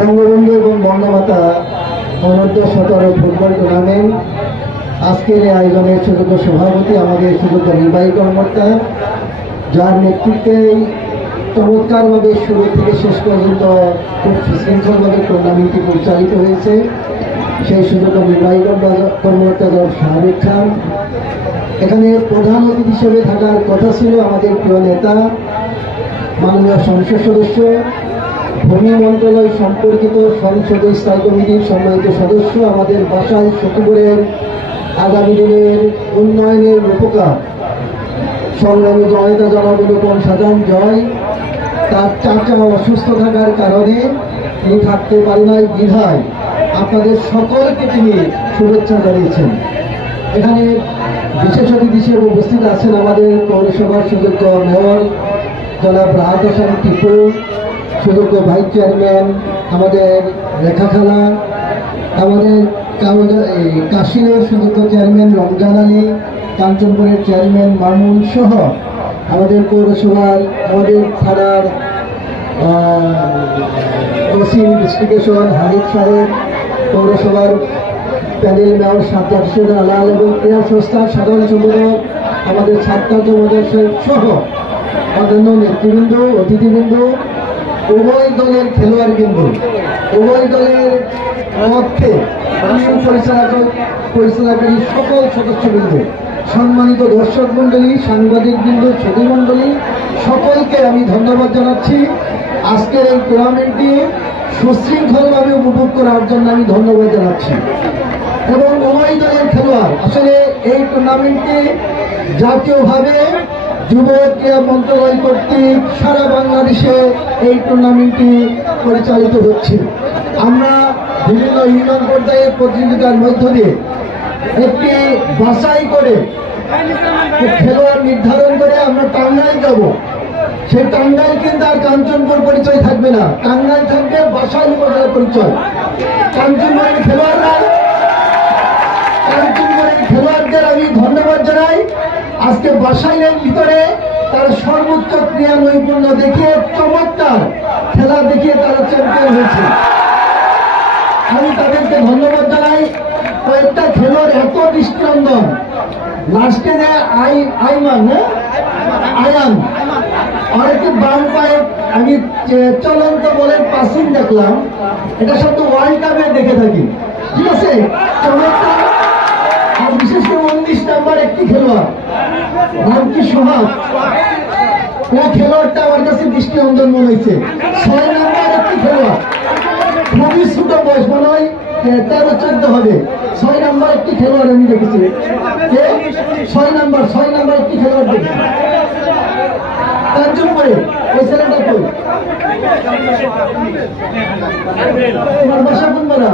বঙ্গবন্ধু এবং বঙ্গমাতা অনূর্ধ্ব 17 football tournament আজকের এই আয়োজনের সুযোগ্য সভাপতি আমাদের সুযোগ্য নির্বাহী কর্মকর্তা, যার নেতৃত্বে চমৎকারভাবে শুরু থেকে শেষ পর্যন্ত খুব সুশৃঙ্খলভাবে টুর্নামেন্টটি পরিচালিত হয়েছে সেই সুযোগ্য নির্বাহী কর্মকর্তা শাহরুখ খান। এখানে প্রধান অতিথি হিসেবে থাকার কথা ছিল আমাদের প্রিয় নেতা মাননীয় সংসদ সদস্য, ভূমি মন্ত্রণালয় সম্পর্কিত সংসদীয় স্থায়ী কমিটির সম্মানিত সদস্য, আমাদের বাসায় সখীপুরের আগামী দিনের উন্নয়নের রূপকার সংগ্রামী জয়তা জনগণ সাজান জয়। তার চাচা অসুস্থ থাকার কারণে তিনি থাকতে পারে নাই বিধায় আপনাদের সকলকে তিনি শুভেচ্ছা জানিয়েছেন। এখানে বিশেষ অতিথি হিসেবে উপস্থিত আছেন আমাদের পৌরসভার সুযোগ্য মেয়র জনাব রাহাত হোসেন টিপু, সুযোগ্য ভাইস চেয়ারম্যান আমাদের রেখা খালা, আমাদের কাশিনের সুযোগ্য চেয়ারম্যান রমজান আলী, কাঞ্চনপুরের চেয়ারম্যান মামুন সহ আমাদের পৌরসভার আমাদের থানার ওসি ইনভেস্টিগেশন হানিফ সাহেব, পৌরসভার প্যানেল মেয়র সাজ্জাদ আলাল এবং ক্রীড়া সংস্থার সাধারণ সম্পাদক আমাদের ছাত্র মহাশয় সহ অন্যান্য নেতৃবৃন্দ, অতিথিবৃন্দ, উভয় দলের খেলোয়াড়বৃন্দ, উভয় দলের মধ্যে পরিচালনাকারী সকল সদস্যবৃন্দ, সম্মানিত দর্শক মন্ডলী, সাংবাদিক বৃন্দ, ছবি মন্ডলী, সকলকে আমি ধন্যবাদ জানাচ্ছি। আজকের এই টুর্নামেন্টটি সুশৃঙ্খলভাবে উপভোগ করার জন্য আমি ধন্যবাদ জানাচ্ছি। এবং উভয় দলের খেলোয়াড়, আসলে এই টুর্নামেন্টটি জাতীয়ভাবে যুব ক্রীড়া মন্ত্রণালয় কর্তৃক সারা বাংলাদেশে এই টুর্নামেন্টটি পরিচালিত হচ্ছে। আমরা বিভিন্ন ইউনিয়ন পর্যায়ে প্রতিযোগিতার মধ্য দিয়ে একটি বাছাই করে খেলোয়াড় নির্ধারণ করে আমরা টাঙ্গাইল যাব। সেই টাঙ্গাইল কিন্তু আর কাঞ্চনপুর পরিচয় থাকবে না, টাঙ্গাইল থাকবে বাসাইল উপজেলার পরিচয়। কাঞ্চনপুরের খেলোয়াড়দের আমি ধন্যবাদ জানাই। আজকে বাসাইলের ভিতরে তারা সর্বোচ্চ ক্রীড়া নৈপুণ্য দেখিয়ে চমৎকার খেলা দেখিয়ে তারা চ্যাম্পিয়ন হয়েছে। আমি তাদেরকে ধন্যবাদ জানাই। কয়েকটা খেলোয়াড় এত দৃষ্টিনন্দন, লাস্টে যে আয়ান অনেকে বাম পায়ে আমি চলন্ত বলের পাসিং দেখলাম, এটা সব তো ওয়ার্ল্ড কাপে দেখে থাকি, ঠিক আছে, চমৎকার। আর বিশেষ করে 19 নাম্বার একটি খেলোয়াড় নাম কি সোহাগ, ও খেলোয়াড়টা আমার কাছে দৃষ্টিনন্দন মনে হয়েছে। 6 নাম্বার একটি খেলোয়াড়, খুবই ছোট বয়স, মনে হয় 13-14 হবে। 6 নাম্বার একটি খেলোয়াড় আমি দেখেছি, 6 নাম্বার একটি খেলোয়াড় দেখেছি কাঞ্চনপুরে। ওই ছেলেটা কই, তোমার বাসা কোন বেলা?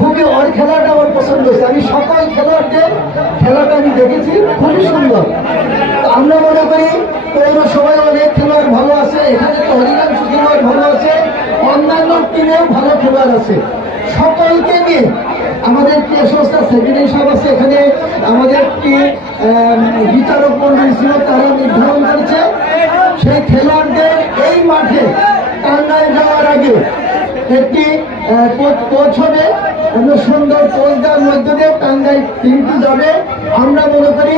খুবই ওর খেলাটা আমার পছন্দ হয়েছে। আমি সকল খেলোয়াড়দের খেলাটা আমি দেখেছি, খুবই সুন্দর। আমরা মনে করি পৌরসভায় অনেক খেলোয়াড় ভালো আছে, এখানে তো অধিকাংশ খেলোয়াড় ভালো আছে, অন্যান্য টিমেও ভালো খেলোয়াড় আছে। সকলকে নিয়ে আমাদের ক্রীড়া সংস্থার সেক্রেটারি সাহেব আছে, এখানে আমাদের একটি বিচারক মন্ডলী ছিল, তারা নির্ধারণ করেছে সেই খেলোয়াড়দের এই মাঠে টাঙ্গাইল যাওয়ার আগে একটি কোচ হবে, সুন্দর কোচ দেওয়ার মধ্য দিয়ে টাঙ্গাইল টিমটি যাবে। আমরা মনে করি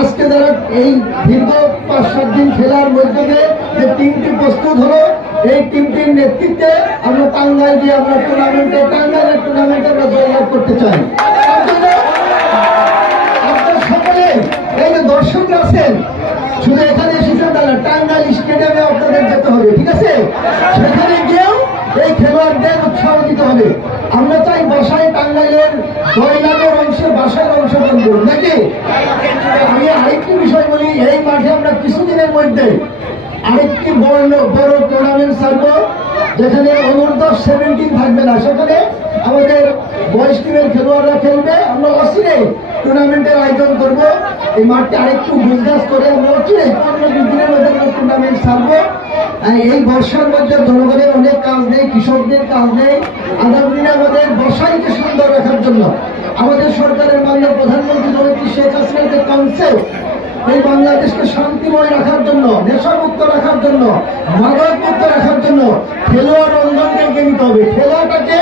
আজকে যারা এই দীর্ঘ 5-7 দিন খেলার মধ্য দিয়ে যে টিমটি প্রস্তুত হলো, এই টিমটির নেতৃত্বে আমরা টাঙ্গাইল দিয়ে আমরা টাঙ্গাইলের টুর্নামেন্টে আমরা জয়লাভ করতে চাই। আপনার সকলে এই যে দর্শকরা আছেন, শুধু এখানে এসেছেন তারা, টাঙ্গাইল স্টেডিয়ামে আপনাদের যেতে হবে, ঠিক আছে, সেখানে গিয়েও এই খেলোয়াড়দের উৎসাহ দিতে হবে। আমরা চাই বাসায় টাঙ্গাইলের জয়লাভের অংশে বাসায় অংশগ্রহণ করুন নাকি। আমি আরেকটি বিষয় বলি, এই মাঠে আমরা কিছুদিনের মধ্যে আরেকটি বড় টুর্নামেন্ট ছাড়বো, যেখানে অনূর্ধ্ব 17 থাকবে না, সেখানে আমাদের বয়স টিমের খেলোয়াড়রা খেলবে। আমরা অচিরে টুর্নামেন্টের আয়োজন করব। এই মাঠটি আরেকটু গুজগাছ করে আমরা অচিরে 15-20 দিনের মধ্যে আমরা টুর্নামেন্ট ছাড়বো। এই বর্ষার মধ্যে জনগণের অনেক কাজ নেই, কৃষকদের কাজ নেই। আগামী দিনে আমাদের বর্ষাকে সুন্দর রাখার জন্য আমাদের সরকারের মাননীয় প্রধানমন্ত্রী জননেত্রী শেখ হাসিনার যে কনসেপ্ট, এই বাংলাদেশকে শান্তিময় রাখার জন্য, নেশামুক্ত রাখার জন্য, মাদক মুক্ত রাখার জন্য খেলোয়াড় অঙ্গনকে এগিয়ে নিতে হবে। খেলাটাকে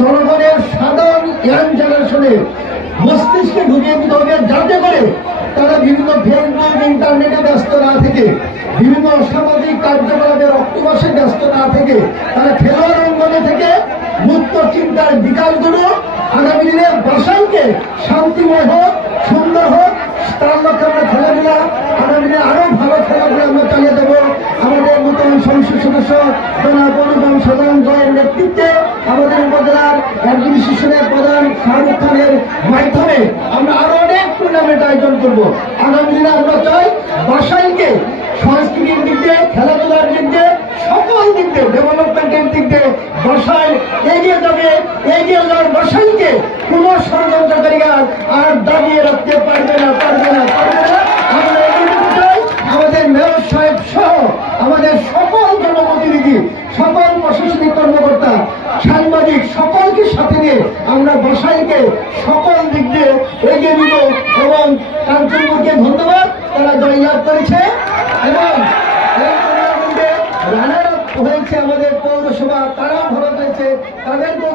জনগণের সাধারণ ইয়াং জেনারেশনের মস্তিষ্কে ঢুকিয়ে দিতে হবে, যাতে করে তারা বিভিন্ন ফেসবুক ইন্টারনেটে ব্যস্ত না থেকে, বিভিন্ন অসামাজিক কার্যকলাপের অক্টোপাসে ব্যস্ত না থেকে তারা খেলোয়াড় অঙ্গনে থেকে মুক্ত চিন্তার বিকাশগুলো আগামী দিনে বাসাইকে শান্তিময় হোক, সুন্দর হোক, তার লক্ষ্যে আমরা খেলাধুলা আগামী দিনে আরো ভালো খেলাধুলা আমরা চালিয়ে দেবো। আমাদের নতুন সংসদ সদস্য জনাব অনুপম সদন জয়ের নেতৃত্বে আমাদের উপজেলার অ্যাডমিনিস্ট্রেশনের প্রধান শাহরুখ খানের মাধ্যমে আমরা আরো অনেক টুর্নামেন্ট আয়োজন করবো। আগামী দিনে আমরা চাই বাসাইকে সংস্কৃতির দিক দিয়ে, খেলাধুলার দিক দিয়ে, সকল দিক দিয়ে, ডেভেলপমেন্টের দিক দিয়ে বাসায় এগিয়ে যাবে। এগিয়ে যাওয়ার বাসাইকে কোন ষড়যন্ত্রকারীরা আর দাবিয়ে রাখতে পারবে না। আমরা এগিয়ে যেতে চাই। আমাদের মেয়র সাহেব সহ আমাদের সকল জনপ্রতিনিধি, সকল প্রশাসনিক কর্মকর্তা, সাংবাদিক সকলকে সাথে নিয়ে আমরা বাসাইকে সকল দিক দিয়ে এগিয়ে দিব। এবং কাঞ্চনপুরকে ধন্যবাদ, তারা জয়লাভ করেছে এবং এই টুর্নামেন্টে রানার আপ হয়েছে আমাদের পৌরসভা, তারাও ভালো হয়েছে, তাদেরকেও